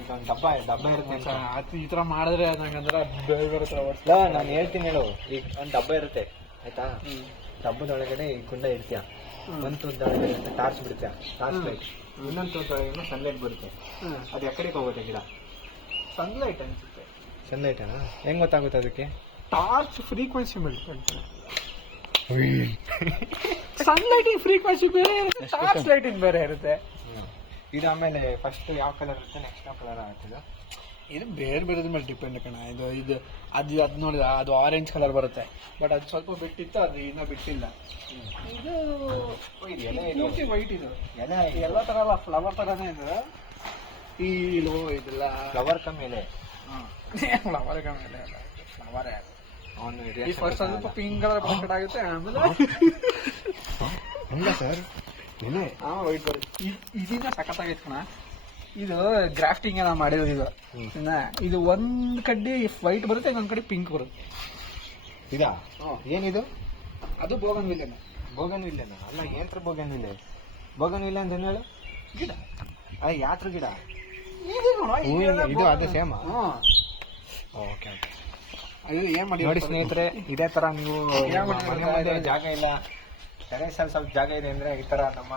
ಇದೊಂದು ಡಬ್ಬ ಇರುತ್ತೆ. ಈ ತರ ಮಾಡಿದ್ರೆ ನಂಗಂದ್ರೆ ಬೇರೆ ಬೇರೆ ತರ ನಾನು ಹೇಳ್ತೀನಿ ಹೇಳು. ಈಗ ಒಂದು ಡಬ್ಬ ಇರುತ್ತೆ ಆಯ್ತಾ, ಡಬ್ಬದೊಳಗಡೆ ಈ ಕುಂಡ ಇಡ್ತೀಯ, ಒಂದು ತುದ್ದೊಳಗಡೆ ಟಾರ್ಚ್ ಬಿಡ್ತೀಯ, ಟಾರ್ಚ್ ಲೈಟ್, ಇನ್ನೊಂದು ತುದ್ದೊಳಗಡೆ ಸನ್ಲೈಟ್ ಬರುತ್ತೆ. ಅದು ಎಕಡೆಗೆ ಹೋಗುತ್ತೆ ಗಿಡ? ಸನ್ಲೈಟ್ ಅನ್ಸುತ್ತೆ. ಸನ್ಲೈಟ್ ಹೆಂಗ್ ಗೊತ್ತಾಗುತ್ತೆ ಅದಕ್ಕೆ? ಟಾರ್ಚ್ ಫ್ರೀಕ್ವೆನ್ಸಿ ಮೇಲೆ ಸನ್ಲೈಟಿಂಗ್ ಫ್ರೀಕ್ವೆನ್ಸಿ ಬೇರೆ ಇರುತ್ತೆ, ಟಾರ್ಚ್ ಲೈಟಿಂಗ್ ಬೇರೆ ಇರುತ್ತೆ. ಇದು ಆಮೇಲೆ ಫಸ್ಟ್ ಯಾವ ಕಲರ್ ಇರುತ್ತೆ, ನೆಕ್ಸ್ಟ್ ಯಾವ ಕಲರ್ ಆಗುತ್ತೆ? ಇದು ಬೇರೆ ಬೇರೆದ ಮೇಲೆ ಡಿಪೆಂಡ್ ಕಣ. ಅದು ನೋಡಿದ ಅದು ಆರೆಂಜ್ ಕಲರ್ ಬರುತ್ತೆ, ಬಟ್ ಅದು ಸ್ವಲ್ಪ ಬಿಟ್ಟಿತ್ತು, ಅದು ಇನ್ನೂ ಬಿಟ್ಟಿಲ್ಲ. ಇದು ಪೂರ್ತಿ ವೈಟ್. ಇದು ಎಲ್ಲ ತರ ಅಲ್ಲ, ಫ್ಲವರ್ ತರನೇ ಇದೆ. ಈ ಇದೆಲ್ಲ ಫ್ಲವರ್ ಕಮ್ಮಿ ಎಲೆ. ಫ್ಲವರ್ ಮೇಲೆ ಫ್ಲವರೇ ಅವನು ಫಸ್ಟ್ ಸ್ವಲ್ಪ ಪಿಂಕ್ ಕಲರ್ ಪ್ರಕಟ ಆಗುತ್ತೆ, ಆಮೇಲೆ ಹಂಗ ಸರ್ ಎಲೆ ವೈಟ್ ಬರುತ್ತೆ. ಇದನ್ನ ಸಖತ್ತಾಗೈತೆ ಕಣ. ಇದು ಗ್ರಾಫ್ಟಿಂಗ್ ಏನೋ ಮಾಡಿರೋದು ಇದು. ಇದು ಒಂದ್ ಕಡ್ಡಿ ವೈಟ್ ಬರುತ್ತೆ, ಇನ್ನೊಂದ್ ಕಡೆ ಪಿಂಕ್ ಬರುತ್ತೆ. ಇದಾ ಏನಿದು? ಅದು ಬೋಗನ್ವಿಲ್ಲೆ. ಬೋಗನ್ವಿಲ್ಲೆನ? ಅಲ್ಲ, ಏನ್ರ ಬೋಗನ್ವಿಲ್ಲೆ? ಬೋಗನ್ವಿಲ್ಲೆ ಅಂತ ಹೇಳು. ಗಿಡ ಯಾತ್ರ ಗಿಡ ಇದು ಅದು ಸೇಮ್. ಓಕೆ ಏನ್ ಮಾಡಿ ನೋಡಿ ಸ್ನೇಹಿತರೆ, ಇದೇ ತರ ನೀವು ಮನೆ ಮುಂದೆ ಜಾಗ ಇಲ್ಲ, ಟೆರೇಸ್ ಅಲ್ಲಿ ಸ್ವಲ್ಪ ಜಾಗ ಇದೆ ಅಂದ್ರೆ ಈ ತರ ನಮ್ಮ